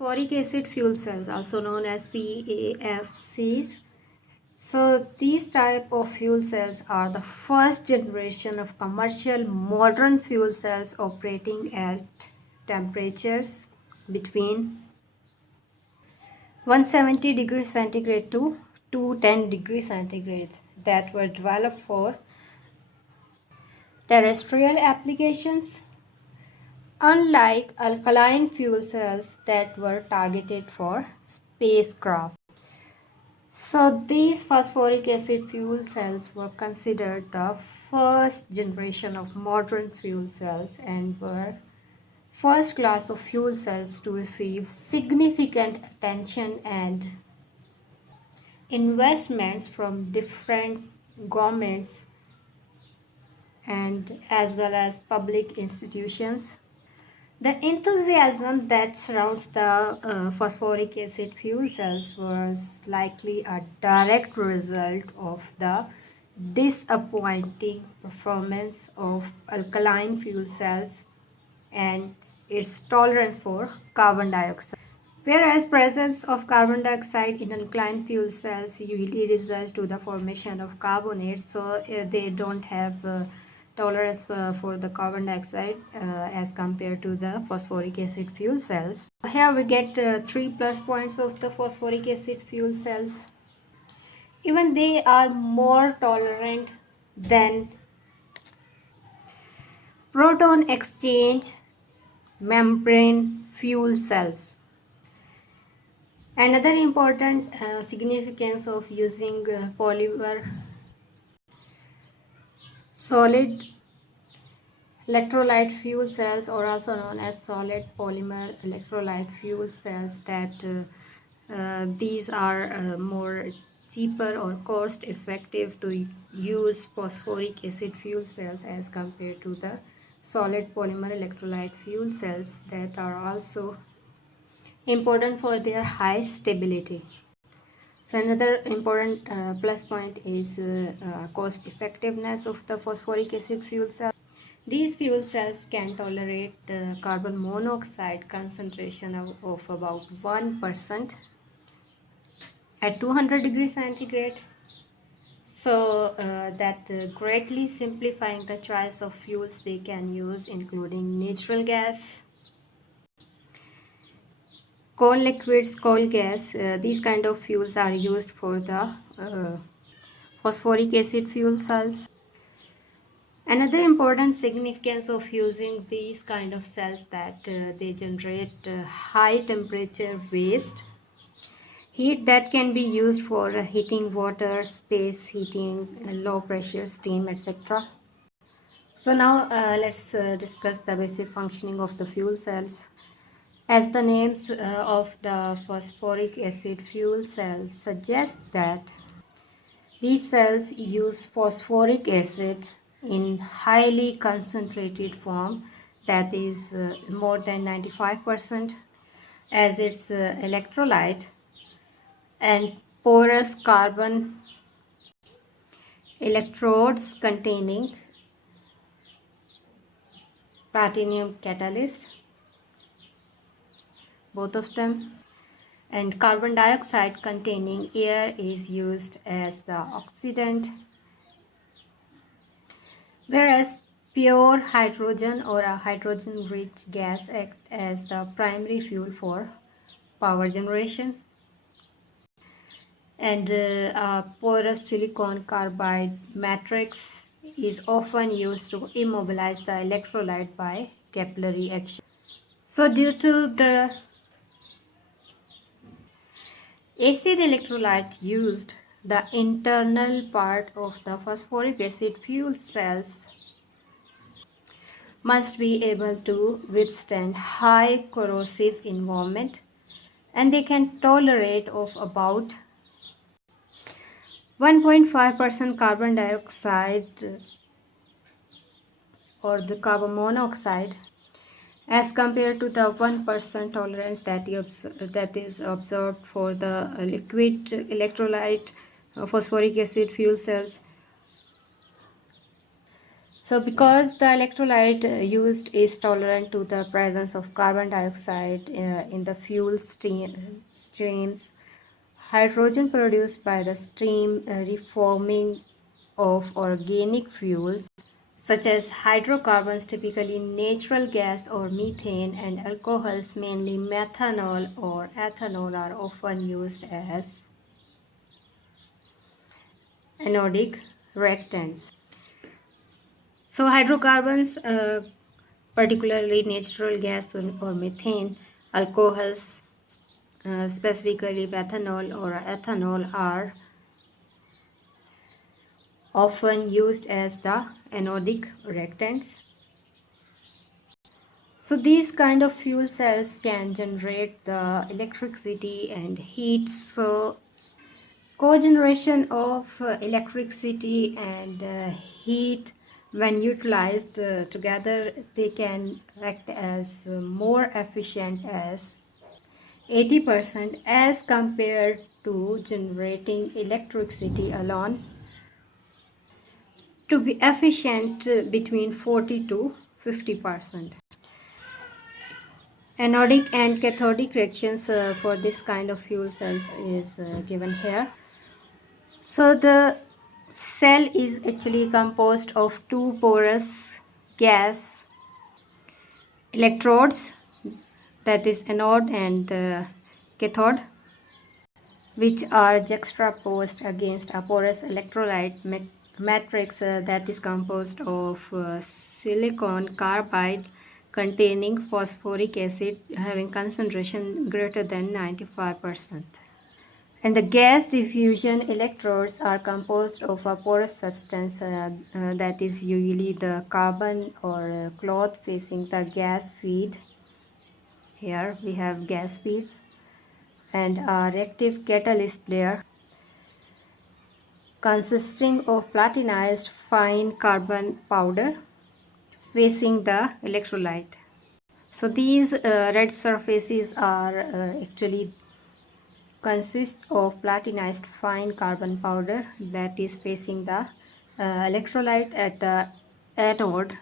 Phosphoric acid fuel cells, also known as PAFCs. So these type of fuel cells are the first generation of commercial modern fuel cells operating at temperatures between 170 degrees centigrade to 210 degrees centigrade that were developed for terrestrial applications, unlike alkaline fuel cells that were targeted for spacecraft. So these phosphoric acid fuel cells were considered the first generation of modern fuel cells and were first class of fuel cells to receive significant attention and investments from different governments and as well as public institutions. The enthusiasm that surrounds the phosphoric acid fuel cells was likely a direct result of the disappointing performance of alkaline fuel cells and its tolerance for carbon dioxide. Whereas presence of carbon dioxide in alkaline fuel cells usually results to the formation of carbonates, so they don't have tolerance for the carbon dioxide as compared to the phosphoric acid fuel cells. Here we get 3 plus points of the phosphoric acid fuel cells. Even they are more tolerant than proton exchange membrane fuel cells. Another important significance of using polymer solid electrolyte fuel cells, or also known as solid polymer electrolyte fuel cells, that these are more cheaper or cost effective to use phosphoric acid fuel cells as compared to the solid polymer electrolyte fuel cells that are also important for their high stability. So another important plus point is cost effectiveness of the phosphoric acid fuel cell. These fuel cells can tolerate carbon monoxide concentration of about 1% at 200 degrees centigrade. So that greatly simplifying the choice of fuels they can use, including natural gas, coal liquids, coal gas. These kind of fuels are used for the phosphoric acid fuel cells. Another important significance of using these kind of cells that they generate high temperature waste heat that can be used for heating water, space heating, low pressure steam, etc. So now let's discuss the basic functioning of the fuel cells. As the names of the phosphoric acid fuel cells suggest, that these cells use phosphoric acid in highly concentrated form, that is more than 95%, as its electrolyte, and porous carbon electrodes containing platinum catalyst, both of them, and carbon dioxide containing air is used as the oxidant, whereas pure hydrogen or a hydrogen rich gas act as the primary fuel for power generation, and a porous silicon carbide matrix is often used to immobilize the electrolyte by capillary action. So due to the acid electrolyte used, the internal part of the phosphoric acid fuel cells must be able to withstand high corrosive environment, and they can tolerate of about 1.5% carbon dioxide or the carbon monoxide, as compared to the 1% tolerance that is observed for the liquid electrolyte phosphoric acid fuel cells. So because the electrolyte used is tolerant to the presence of carbon dioxide in the fuel streams, hydrogen produced by the stream reforming of organic fuels such as hydrocarbons, typically natural gas or methane, and alcohols, mainly methanol or ethanol, are often used as anodic reactants. So hydrocarbons, particularly natural gas or methane, alcohols, specifically methanol or ethanol, are often used as the anodic reactants. So these kind of fuel cells can generate the electricity and heat. So cogeneration of electricity and heat, when utilized together, they can act as more efficient as 80% as compared to generating electricity alone. To be efficient, between 40 to 50%. Anodic and cathodic reactions for this kind of fuel cells is given here. So the cell is actually composed of two porous gas electrodes, that is anode and the cathode, which are juxtaposed against a porous electrolyte matrix that is composed of silicon carbide containing phosphoric acid having concentration greater than 95%. And the gas diffusion electrodes are composed of a porous substance that is usually the carbon or cloth facing the gas feed. Here we have gas feeds and a reactive catalyst layer consisting of platinized fine carbon powder facing the electrolyte. So these red surfaces are actually consist of platinized fine carbon powder that is facing the electrolyte at the anode.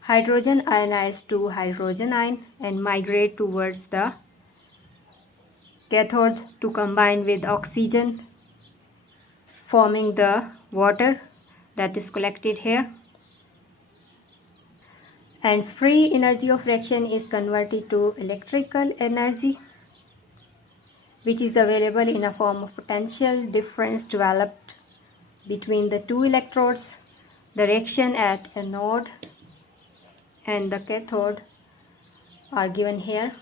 Hydrogen ionize to hydrogen ion and migrate towards the cathode to combine with oxygen, forming the water that is collected here. And free energy of reaction is converted to electrical energy, which is available in a form of potential difference developed between the two electrodes. The reaction at anode and the cathode are given here.